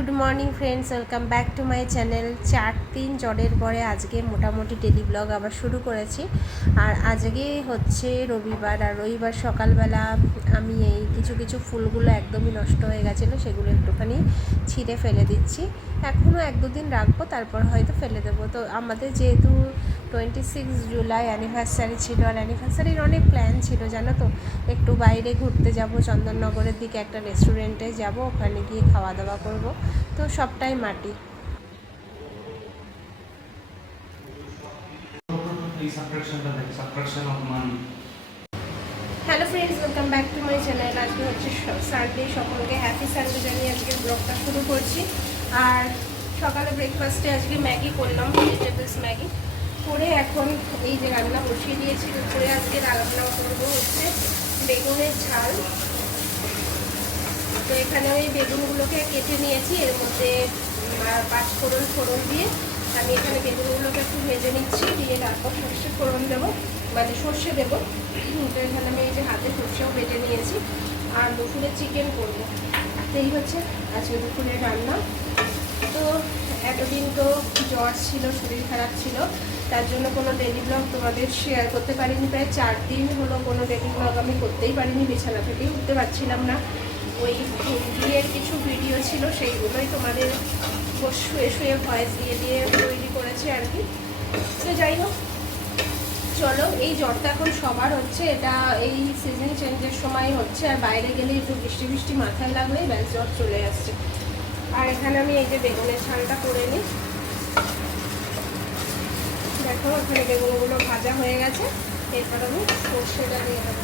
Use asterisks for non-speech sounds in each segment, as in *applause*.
Good morning friends, welcome back to my channel চার দিন জ্বরের পরে আজকে মোটামুটি ডেলি ব্লগ আবার শুরু করেছি। আর আজকে হচ্ছে রবিবার আর রবিবার সকালবেলা আমি এই কিছু কিছু ফুলগুলো একদমই নষ্ট হয়ে গেছিল, সেগুলো একটুখানি ছিঁড়ে ফেলে দিচ্ছি। এখনও এক দুদিন রাখব, তারপর হয়তো ফেলে দেবো। তো আমাদের যেহেতু টোয়েন্টি সিক্স জুলাই অ্যানিভার্সারি ছিল, আর অ্যানিভার্সারির অনেক প্ল্যান ছিল, জানো তো? একটু বাইরে ঘুরতে যাব, চন্দননগরের দিকে একটা রেস্টুরেন্টে যাব, ওখানে গিয়ে খাওয়া দাওয়া করব। তো সবটাই মাটি। Hello friends welcome back to my channel আজকে হচ্ছে সানডে সকলকে হ্যাপি সানডে জানিয়ে আজকে ব্লগটা শুরু করছি। আর সকালে ব্রেকফাস্টে আজকে ম্যাগি করলাম ভেজিটেবলস ম্যাগি করে এখন এই যে রান্না বসিয়ে দিয়েছি দুপুরে আজকে রান্না করব হচ্ছে বেগুনের ঝাল। তো এখানে আমি বেগুনগুলোকে কেটে নিয়েছি। এর মধ্যে আহ, পাঁচ ফোড়ন ফোড়ন দিয়ে আমি এখানে বেগুনগুলোকে একটু ভেজে নিচ্ছি দিয়ে তারপর সর্ষে ফোড়ন দেবো মানে সর্ষে দেবো। তো এখানে আমি এই যে হাতে সর্ষেও বেটে নিয়েছি আর দুপুরে চিকেন করব। এই হচ্ছে আজকে দুপুরের রান্না। তো এতদিন তো জ্বর ছিল শরীর খারাপ ছিল তার জন্য কোনো ডেলি ব্লগ তোমাদের শেয়ার করতে পারিনি। প্রায় চার দিন হলো কোনো ডেলি ব্লগ আমি করতেই পারিনি বিছানা থেকেই উঠতে পারছিলাম না। ওই বিয়ের কিছু ভিডিও ছিল, সেইগুলোই তোমাদের শুয়ে শুয়ে ভয়েস দিয়ে দিয়ে তৈরি করেছে আর কি। তো যাই হোক, চলো, এই জ্বরটা এখন সবার হচ্ছে, এটা এই সিজন চেঞ্জের সময় হচ্ছে, আর বাইরে গেলে একটু বৃষ্টি বৃষ্টি মাথায় লাগলেই ব্যাস জ্বর চলে আসছে। আর এখানে আমি এই যে বেগুনের ছালটা করে নিই। দেখো, এখানে বেগুনগুলো ভাজা হয়ে গেছে, এরপর আমি সর্ষেটা দিয়ে দেবো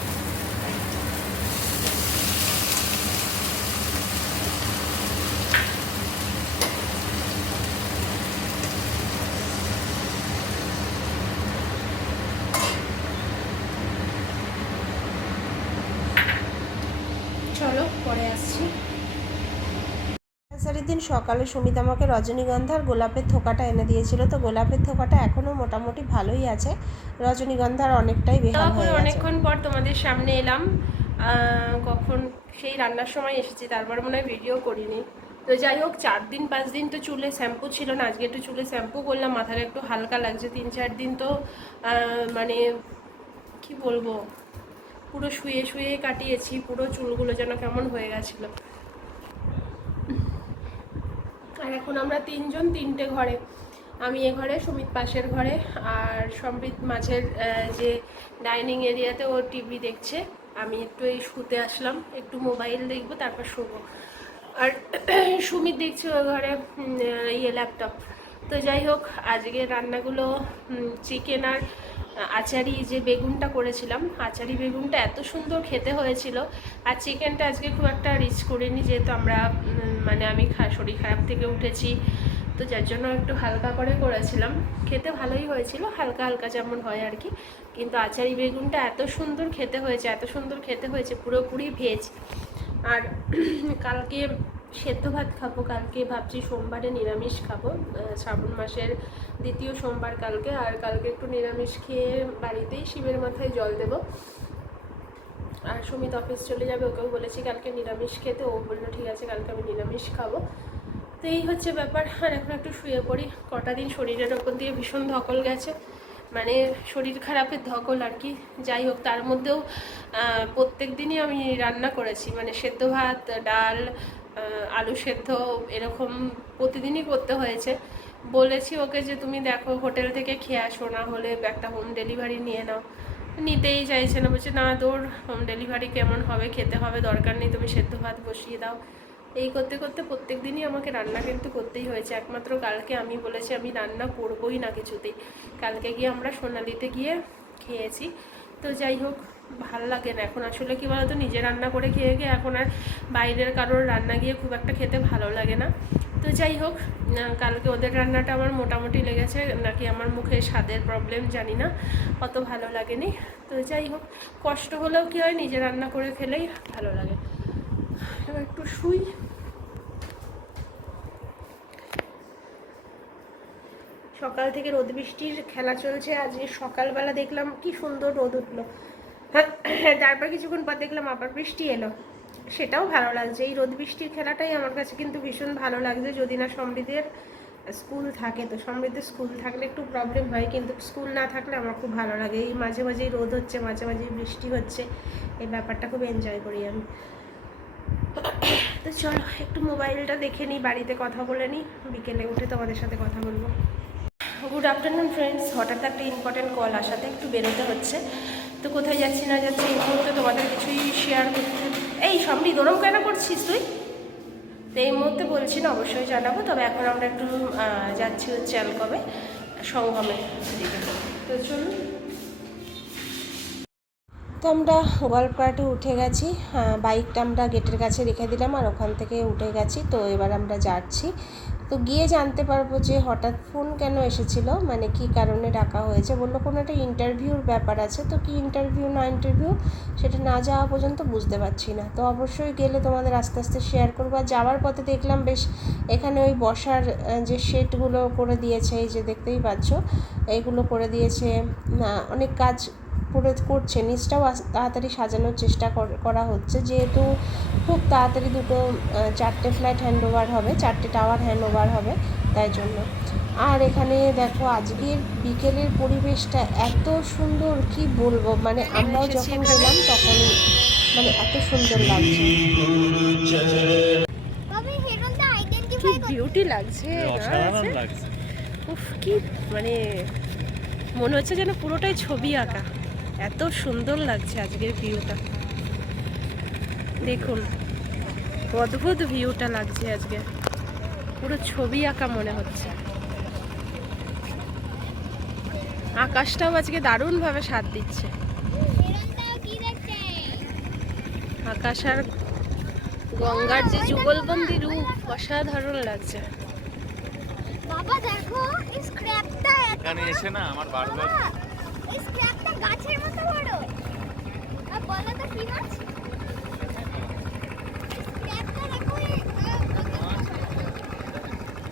চলো পরে আসছি অ্যানিভার্সারির দিন সকালে সুমিত আমাকে রজনীগন্ধার গোলাপের থোকাটা এনে দিয়েছিল। তো গোলাপের থোকাটা এখনও মোটামুটি ভালোই আছে। রজনীগন্ধার অনেকটাই বেহাল হয়ে গেছে। অনেকক্ষণ পর তোমাদের সামনে এলাম। কখন সেই রান্নার সময় এসেছি তারপর মনে হয় ভিডিও করিনি। তো যাই হোক চার দিন পাঁচ দিন তো চুলে শ্যাম্পু ছিল না আজকে একটু চুলে শ্যাম্পু করলাম মাথাটা একটু হালকা লাগছে। তিন চার দিন তো মানে কি বলব পুরো শুয়ে শুয়ে কাটিয়েছি পুরো চুলগুলো যেন কেমন হয়ে গেছিল আর এখন আমরা তিনজন তিনটে ঘরে। আমি এ ঘরে, সুমিত পাশের ঘরে আর সম্বিত মাঝের যে ডাইনিং এরিয়াতে ও টিভি দেখছে। আমি একটু এই শুতে আসলাম, একটু মোবাইল দেখব, তারপর শোবো। আর *clears throat* সুমিত দেখছে ও ঘরে ইয়ে ল্যাপটপ। তো যাই হোক আজকে রান্নাগুলো চিকেন আর আচারি যে বেগুনটা করেছিলাম, আচারি বেগুনটা এত সুন্দর খেতে হয়েছিল। আর চিকেনটা আজকে খুব একটা রিচ করিনি, যেহেতু আমরা মানে আমি শরীর খারাপ থেকে উঠেছি। তো যার জন্য একটু হালকা করে করেছিলাম। খেতে ভালোই হয়েছিল, হালকা হালকা যেমন হয় আর কি। কিন্তু আচারি বেগুনটা এত সুন্দর খেতে হয়েছে, এত সুন্দর খেতে হয়েছে, পুরোপুরি ভেজ আর *clears throat* কালকে সেদ্ধ ভাত খাব কালকে, ভাবছি সোমবারে নিরামিষ খাব শ্রাবণ মাসের দ্বিতীয় সোমবার কালকে, আর কালকে একটু নিরামিষ খেয়ে বাড়িতেই শিবের মাথায় জল দেবো। আর সুমিত অফিস চলে যাবে, ওকেও বলেছি কালকে নিরামিষ খেতে, ও বলল, ঠিক আছে, কালকে আমি নিরামিষ খাব। তো এই হচ্ছে ব্যাপার, আর এখন একটু শুয়ে পড়ি। কটা দিন শরীরের ওপর দিয়ে ভীষণ ধকল গেছে মানে শরীর খারাপের ধকল আর কি। যাই হোক, তার মধ্যেও প্রত্যেক দিনই আমি রান্না করেছি মানে সেদ্ধ ভাত, ডাল আলু সেদ্ধ এরকম প্রতিদিনই করতে হয়েছে। বলেছি ওকে যে, তুমি দেখো, হোটেল থেকে খেয়ে আসো, না হলে একটা হোম ডেলিভারি নিয়ে নাও। নিতেই চাইছে না। বলছে, না, তোর হোম ডেলিভারি কেমন হবে? খেতে হবে, দরকার নেই, তুমি সেদ্ধ ভাত বসিয়ে দাও। এই করতে করতে প্রত্যেক দিনই আমাকে রান্না কিন্তু করতেই হয়েছে। একমাত্র কালকে আমি বলেছি, আমি রান্না করবই না কিছুতেই। কালকে গিয়ে আমরা সোনালিতে গিয়ে খেয়েছি। তো যাই হোক, ভালো লাগে না। এখন আসলে কি বলতো, নিজে রান্না করে খেয়ে গিয়ে এখন আর বাইরের কারোর রান্না গিয়ে খুব একটা খেতে ভালো লাগে না। তো যাই হোক কালকে ওদের রান্নাটা আমার মোটামুটি লেগেছে, নাকি আমার মুখে স্বাদের প্রবলেম জানি না, অত ভালো লাগেনি। তো যাই হোক, কষ্ট হলেও কি হয়, নিজে রান্না করে খেলেই ভালো লাগে। এবার একটু শুই। সকাল থেকে রোদ বৃষ্টির খেলা চলছে। আজকে সকালবেলা দেখলাম কি সুন্দর রোদ উঠল। তারপর কিছুক্ষণ পর দেখলাম আবার বৃষ্টি এলো। সেটাও ভালো লাগছে। এই রোদ বৃষ্টির খেলাটাই আমার কাছে কিন্তু ভীষণ ভালো লাগছে। যদি না সমৃদ্ধের স্কুল থাকে, তো সমৃদ্ধের স্কুল থাকলে একটু প্রবলেম হয়। কিন্তু স্কুল না থাকলে আমার খুব ভালো লাগে। এই মাঝে মাঝেই রোদ হচ্ছে, মাঝে মাঝেই বৃষ্টি হচ্ছে। এই ব্যাপারটা খুব এনজয় করি আমি। তো চলো, একটু মোবাইলটা দেখে নিই, বাড়িতে কথা বলে নিই। বিকেলে উঠে তোমাদের সাথে কথা বলব। গুড আফটারনুন ফ্রেন্ডস হঠাৎ একটা ইম্পর্টেন্ট কল আসাতে একটু বেরোতে হচ্ছে। তো কোথায় যাচ্ছি, না যাচ্ছি এই মুহূর্তে তোমাদের কিছুই শেয়ার করতে এই সবই গরম কেন করছিস তুই? তো এই মুহূর্তে বলছি না, অবশ্যই জানাব। তবে এখন আমরা একটু যাচ্ছি হচ্ছে অ্যালকবে সঙ্গমে দিকে তো চলুন। তো আমরা গল্পপাটে উঠে গেছি বাইকটা আমরা গেটের কাছে রেখে দিলাম আর ওখান থেকে উঠে গেছি। তো এবার আমরা যাচ্ছি। তো গিয়ে জানতে পারব যে হঠাৎ ফোন কেন এসেছিল মানে কি কারণে ডাকা হয়েছে? বলল, কোনো একটা ইন্টারভিউর ব্যাপার আছে। তো কি ইন্টারভিউ না ইন্টারভিউ সেটা না যাওয়া পর্যন্ত বুঝতে পারছি না। তো অবশ্যই গেলে তোমাদের আস্তে আস্তে শেয়ার করব। আর যাওয়ার পথে দেখলাম, বেশ এখানে ওই বসার যে শেডগুলো করে দিয়েছে, এই যে দেখতেই পাচ্ছ, এইগুলো করে দিয়েছে। অনেক কাজ করে করছে। নিচটাও তাড়াতাড়ি সাজানোর চেষ্টা কর- করা হচ্ছে। যেহেতু খুব তাড়াতাড়ি দুটো চারটে ফ্ল্যাট হ্যান্ড ওভার হবে চারটে টাওয়ার হ্যান্ড ওভার হবে তাই জন্য। আর এখানে দেখো আজকের বিকেলের পরিবেশটা এত সুন্দর কি বলব? মানে আমরাও যখন গেলাম তখন মানে এত সুন্দর লাগছে। কি বিউটি লাগছে না অসাধারণ লাগছে। উফ কি মানে মনে হচ্ছে যেন পুরোটাই ছবি আঁকা। এত সুন্দর লাগছে আজকের ভিউটা। দেখুন অদ্ভুত ভিউটা লাগছে আজকে। পুরো ছবি আঁকা মনে হচ্ছে। আকাশটাও আজকে দারুণভাবে সাথ দিচ্ছে। আকাশ আর গঙ্গার যে যুগলবন্দি রূপ অসাধারণ লাগছে। বাবা দেখো স্ক্র্যাপটা এখানে এসে না আমার বারবার বাবা, এই স্ক্র্যাপটা গাছের মতো বড় আর বলো তো কি মাছ স্ক্র্যাপটা দেখো এই, আহ, ওটা-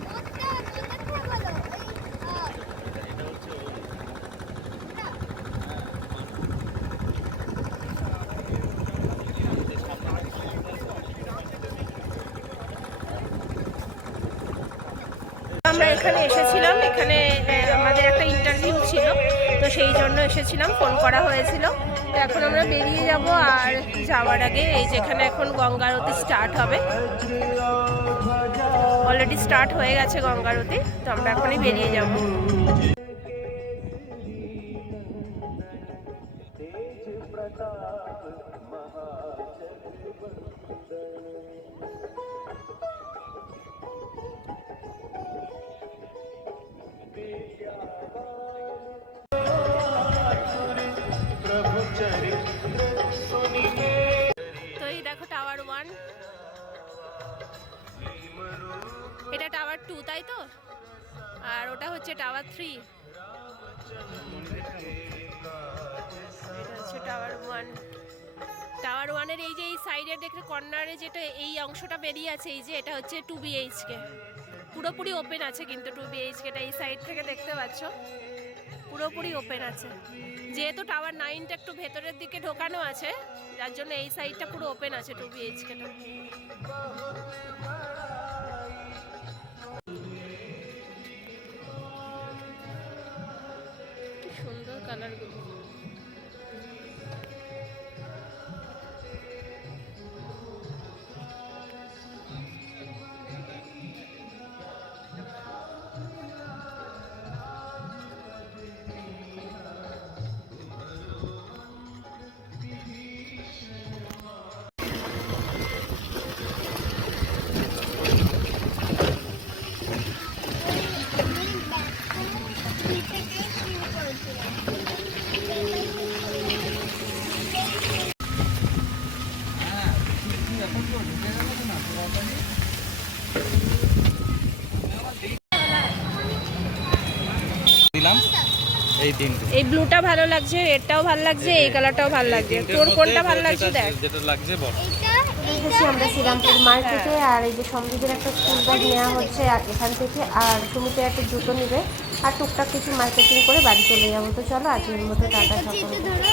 ওটা- ওটা কি বলো? ওই, আহ, আমরা এখানে এসেছিলাম, এখানে আমাদের একটা ইন্টারভিউ ছিল, তো সেই জন্য এসেছিলাম ফোন করা হয়েছিল। তো এখন আমরা বেরিয়ে যাব আর যাওয়ার আগে এই যেখানে এখন গঙ্গারতি স্টার্ট হবে। অলরেডি স্টার্ট হয়ে গেছে গঙ্গারতি তো আমরা এখনই বেরিয়ে যাব। তো এই দেখো টাওয়ার ওয়ান এটা টাওয়ার টু তাই তো? আর ওটা হচ্ছে টাওয়ার থ্রি এটা হচ্ছে টাওয়ার ওয়ান টাওয়ার ওয়ানের এই যে এই সাইডের দেখে কর্নারে যেটা এই অংশটা বেরিয়ে আছে, এই যে এটা হচ্ছে টু বিএইচকে পুরোপুরি ওপেন আছে কিন্তু টু বিএইচকেটা এই সাইড থেকে দেখতে পাচ্ছ। পুরোপুরি ওপেন আছে। যেহেতু টাওয়ার নাইনটা একটু ভেতরের দিকে ঢোকানো আছে, যার জন্য এই সাইডটা পুরো ওপেন আছে টু। বিএইচকেটা এই তিনটে এই ব্লুটা ভালো লাগছে রেডটাও ভালো লাগছে এই কালারটাও ভালো লাগছে। তোর কোনটা ভালো লাগছে দেখ। যেটা লাগছে বল। এসেছি আমরা শ্রীরামপুর মার্কেটে আর এই যে সমৃদ্ধের একটা স্কুল ব্যাগ নেওয়া হচ্ছে আর এখান থেকে আর সুমিতের একটা জুতো নেবে আর টুকটাক কিছু মার্কেটিং করে বাড়ি চলে যাব। তো চলো আজকের মতো টাটা একটু ধরো।